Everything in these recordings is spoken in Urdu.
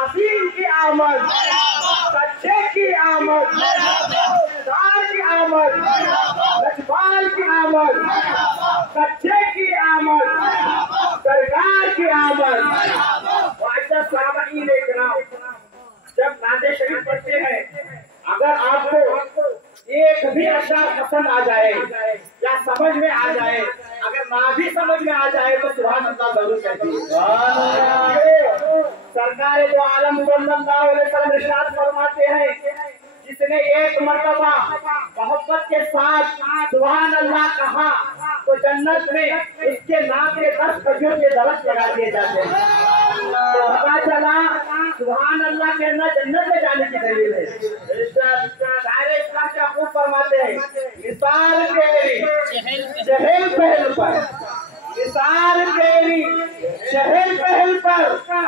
حسین کی آمد، سچے کی آمد، دار کی آمد، لجپال کی آمد، سچے کی آمد، سرکار کی آمد۔ معزز سامعین کرام، جب نعت شریف پڑھتے ہیں، اگر آپ کو ایک بھی اشعار پسند آ جائے یا سمجھ میں آ جائے، اگر نہ بھی سمجھ میں آ جائے تو سبحان اللہ ضرور کہیے۔ سرکار دو عالم صلی اللہ علیہ وسلم ارشاد فرماتے ہیں، جس نے ایک مرتبہ محبت کے ساتھ سبحان اللہ کہا تو جنت میں اس کے نام کے 10 کھجور کے درخت لگا دیے جاتے ہیں۔ تو پتا چلا سبحان اللہ کہنا جنت میں جانے کی دلیل ہے۔ شاعر اسلام کیا خوب فرماتے ہیں، مثال تیری چہل پہل پر، مثال تیری چہل پہل پر،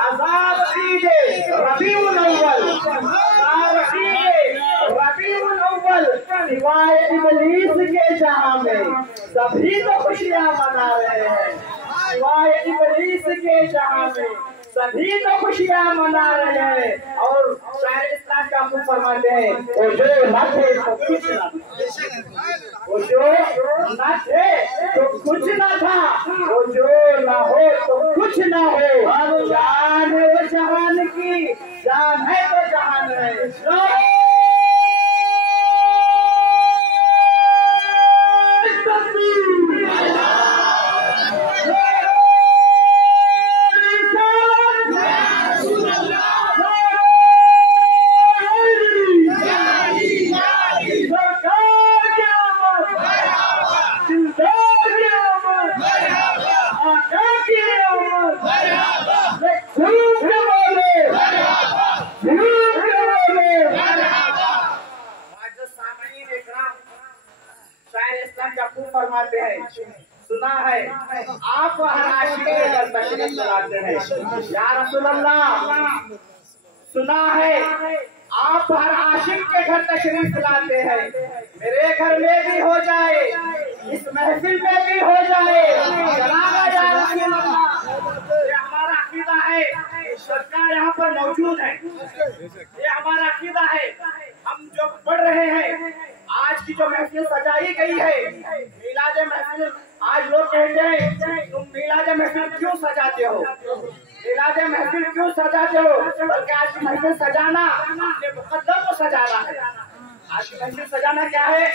عذاب دیجے ربیع الاول، ربیع الاول، سوائے ابلیس کے جہاں میں سبھی تو خوشیاں منا رہے ہیں، سوائے ابلیس کے جہاں میں سبھی تو خوشیاں منا رہے ہیں۔ اور شاعر اسلام کا خوب فرماتے ہیں، وہ جو نہ تھے تو کچھ نہ تھا، وہ جو نہ تھے تو کچھ نہ تھا، وہ جو نہ ہو تو کچھ نہ ہو، جان ہے وہ جہان کی، جان ہے تو جہان ہے۔ فرماتے ہیں، سنا ہے آپ ہر عاشق کے گھر تشریف لاتے ہیں، یا رسول اللہ سنا ہے آپ ہر عاشق کے گھر تشریف لاتے ہیں، میرے گھر میں بھی ہو جائے، اس محفل میں بھی ہو جائے، چلانا یا رسول اللہ۔ یہ ہمارا عقیدہ ہے، سرکار یہاں پر موجود ہے، یہ ہمارا عقیدہ ہے۔ ہم جو پڑھ رہے ہیں، آج کی جو محفل سجائی گئی ہے، میلاد محفل، آج لوگ کہتے ہیں تم میلاد محفل کیوں سجاتے ہو، میلاد محفل کیوں سجاتے ہو، بلکہ آج کی محفل سجانا اپنے مقدر کو سجانا ہے۔ آج کی محفل سجانا کیا ہے؟